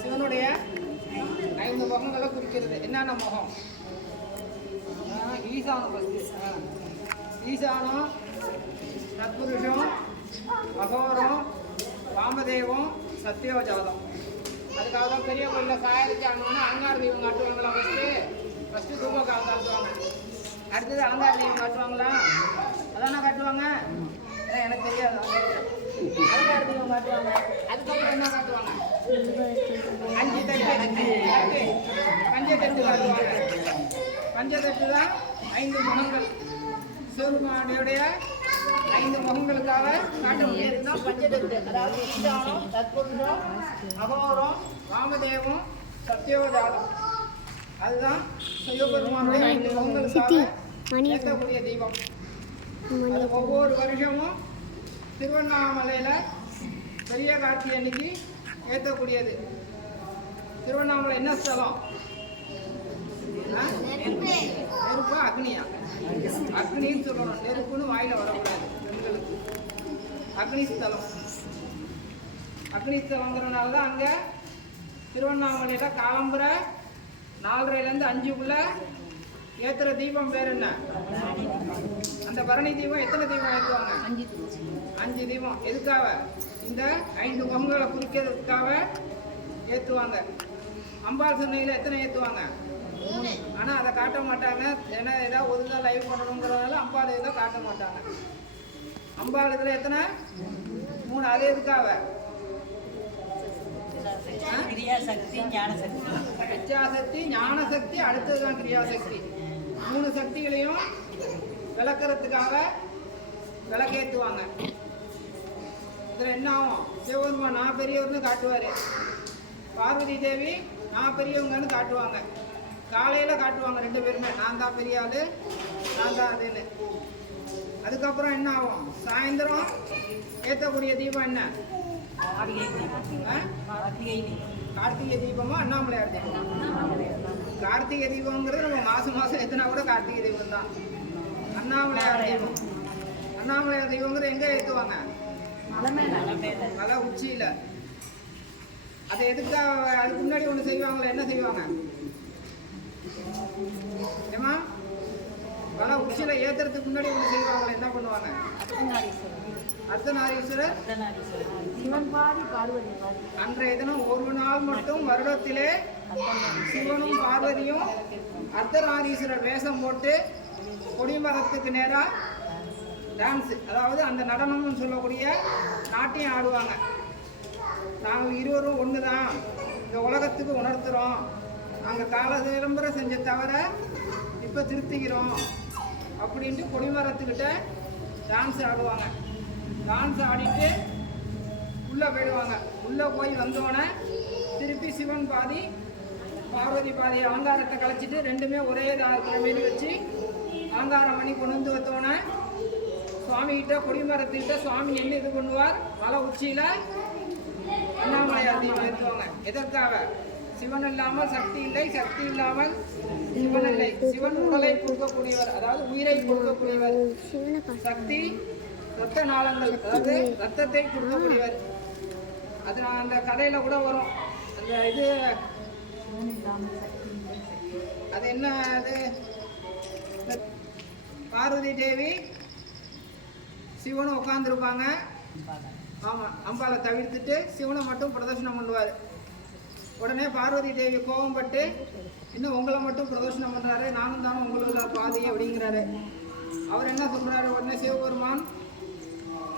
சிவனுடைய 5 முகங்களை குறிக்கிறது. என்னென்ன முகம்? ஈசானம், ஈசானம், தத்புருஷம், அகோரம், வாமதேவம், சத்யோஜாதம். அதுக்காக தான் பெரிய கோயிலில் சாயரிச்சாங்கன்னா அலங்கார தெய்வம் காட்டுவாங்களா? ஃபஸ்ட்டு தூபக்காக காட்டுவாங்க, அடுத்தது அலங்கார தெய்வம் காட்டுவாங்களா? அதானே காட்டுவாங்க. எனக்கு தெரியாது. அலங்கார தெய்வம் காட்டுவாங்க, அதுக்கப்புறம் என்ன காட்டுவாங்க? 5 தட்டு, பஞ்சதட்டு காட்டுவாங்க. பஞ்சதட்டு தான் 5 முகங்கள். சிவபெருமானுடைய 5 முகங்களுக்காக காட்ட முடியாதுன்னா பஞ்சதட்டு. அதாவது ஈசானம், தத்புருஷம், அகோரம், வாமதேவம், சத்யோஜாதம். அதுதான் சிவபெருமானுடைய 5 முகங்களுக்காக ஏற்றக்கூடிய தீபம். அது ஒவ்வொரு வருஷமும் திருவண்ணாமலையில் பெரிய கார்த்திகை அன்னைக்கு ஏற்றக்கூடியது. திருவண்ணாமலை என்ன ஸ்தலம்? நெருப்பா அக்னியா? அக்னின்னு சொல்லணும், நெருப்புன்னு வாயில வரக்கூடாது பெண்களுக்கு. அக்னி ஸ்தலம். அக்னி ஸ்தலங்கிறனால தான் அங்கே திருவண்ணாமலையில் காலம்புரை 4:30லேருந்து 5க்குள்ள ஏற்றுற தீபம் பேர் என்ன? அந்த பரணி தீபம். எத்தனை தீபம் ஏற்றுவாங்க? 5 தீபம். எதுக்காக? இந்த 5 முகங்களை குறிக்கிறதுக்காக ஏற்றுவாங்க. அம்பாள் சன்னதியில் எத்தனை ஏற்றுவாங்க? ஆனால் அதை காட்ட மாட்டாங்க. ஏன்னா ஏதாவது ஒரு நாள் லைவ் பண்ணணுங்கிறதுனால அம்பாள் இதில் காட்ட மாட்டாங்க. அம்பாள் இதில் எத்தனை? 3. அது எதுக்காக? கிரியாசக்தி, ஞானசக்தி. இச்சாசக்தி, ஞானசக்தி, அடுத்ததுதான் கிரியாசக்தி. 3 சக்திகளையும் விளக்குறதுக்காக விளக்கேற்றுவாங்க. இதில் என்ன ஆகும்? சிவபெருமான் நான் பெரியவர்னு காட்டுவார், பார்வதி தேவி நான் பெரியவங்கன்னு காட்டுவாங்க. காலையில் காட்டுவாங்க 2 பேருமே, நான் தான் பெரிய ஆள், நான் தான் அதுன்னு. அதுக்கப்புறம் என்ன ஆகும்? சாயந்தரம் ஏற்றக்கூடிய தீபம் என்ன? கார்த்திகை தீபமும் அண்ணாமலையார் தீபம். கார்த்திகை தீபங்கிறது நம்ம மாதம் எத்தனை கூட கார்த்திகை தீபம் தான். அண்ணாமலையார் தீபம். அண்ணாமலையார் தீபங்கிறது எங்கே ஏற்றுவாங்க? மலை உச்சியில். அதை எதுக்காக? அதுக்கு முன்னாடி ஒன்று செய்வாங்களே, என்ன செய்வாங்க? ஏமா மலை உச்சியில் ஏற்றுறதுக்கு முன்னாடி ஒன்று செய்வாங்களே, என்ன பண்ணுவாங்க? அர்த்தநாரீஸ்வரர். அன்றைய தினம் ஒரு நாள் மட்டும் வருடத்திலே சிவனும் பார்வதியும் அர்த்தநாரீஸ்வரர் வேஷம் போட்டு கொடிமரத்துக்கு நேராக டான்ஸ், அதாவது அந்த நடனம்னு சொல்லக்கூடிய நாட்டியம் ஆடுவாங்க. நாங்கள் இருவரும் ஒன்று தான், இந்த உலகத்துக்கு உணர்த்துகிறோம், நாங்கள் கால விளம்பர செஞ்ச தவிர இப்போ திருத்திக்கிறோம் அப்படின்ட்டு கொடிமரத்துக்கிட்ட டான்ஸ் ஆடுவாங்க. டான்ஸ் ஆடிட்டு உள்ளே போயிடுவாங்க. உள்ளே போய் வந்தோடனே திருப்பி சிவன் பாதி பார்வதி பாதி அலங்காரத்தை கலைச்சிட்டு 2மே ஒரே மாரி வச்சு அலங்காரம் பண்ணி கொண்டு வந்து வந்தோடனே சுவாமிகிட்ட கொடிமரத்துக்கிட்ட சுவாமி என்ன இது பண்ணுவார்? மலை உச்சியில் அண்ணாமலையார் தீபம் ஏற்றுவாங்க. எதற்காக? சிவன் இல்லாமல் சக்தி இல்லை, சக்தி இல்லாமல் சிவன் இல்லை. சிவன் உடலை கொடுக்கக்கூடியவர், அதாவது உயிரை கொடுக்கக்கூடியவர். சக்தி ரத்த நாளங்கள், அதாவது ரத்தத்தை கொடுக்கக்கூடியவர். அது அந்த கதையில் கூட வரும். அந்த இது அது என்ன? அது பார்வதி தேவி சிவனும் உட்காந்துருப்பாங்க. ஆமாம், அம்பாவை தவிர்த்துட்டு சிவனை மட்டும் பிரதர்ஷனம் பண்ணுவார். உடனே பார்வதி தேவி கோபம் பட்டு, இன்னும் உங்களை மட்டும் பிரதர்ஷனம் பண்ணுறாரு, நானும் தானே உங்களோட பாதி அப்படிங்கிறாரு. அவர் என்ன சொல்கிறாரு? உடனே சிவபெருமான்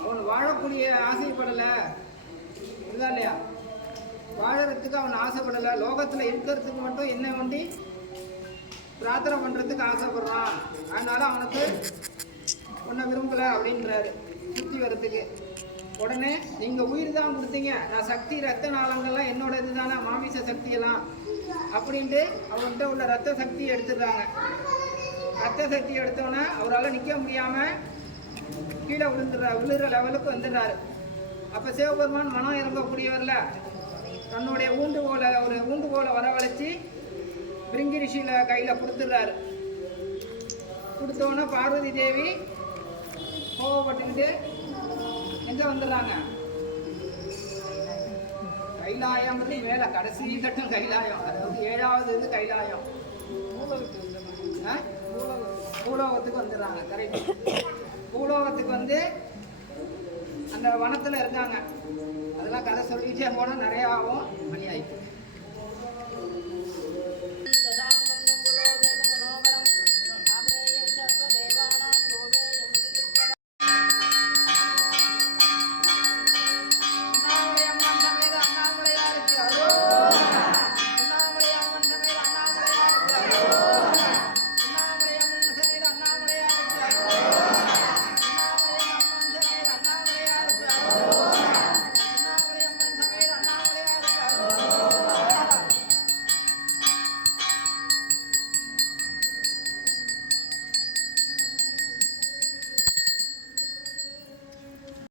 அவன் வாழக்கூடிய ஆசைப்படலை, இதுதான் இல்லையா? வாழறதுக்கு அவன் ஆசைப்படலை, லோகத்தில் இருக்கிறதுக்கு மட்டும் என்ன வேண்டி பிரார்த்தனை பண்ணுறதுக்கு ஆசைப்படுறான். அதனால அவனுக்கு ஒன்றை விரும்பலை அப்படின்றாரு சுற்றி வரத்துக்கு. உடனே நீங்கள் உயிர் தான் கொடுத்தீங்க, நான் சக்தி ரத்த நாளங்கள்லாம் என்னோட இது தானே, மாமிச சக்தியெல்லாம் அப்படின்ட்டு அவன்கிட்ட உள்ள ரத்த சக்தியை எடுத்துடுறாங்க. ரத்த சக்தி எடுத்தோன்னே அவரால் நிற்க முடியாமல் கீழே விழுற லெவலுக்கு வந்துடுறாரு. அப்போ சிவபெருமான் மனம் இறங்கக்கூடியவர்ல தன்னுடைய ஊண்டுகோலை வரவழைச்சி பிரிங்கி ரிஷியில் கையில் கொடுத்துடுறாரு. கொடுத்தோன்னே பார்வதி தேவி போயிட்டு எங்க வந்துடுறாங்க? கைலாயம் மேல கடைசி கட்டம் கைலாயம், அதாவது 7வது இது கைலாயம். பூலோகத்துக்கு வந்துடுறாங்க. கரெக்ட். பூலோகத்துக்கு வந்து அந்த வனத்துல இருக்காங்க. அதெல்லாம் கதை சொல்லிட்டே போனால் நிறைய ஆகும். மணி ஆயிடுச்சு.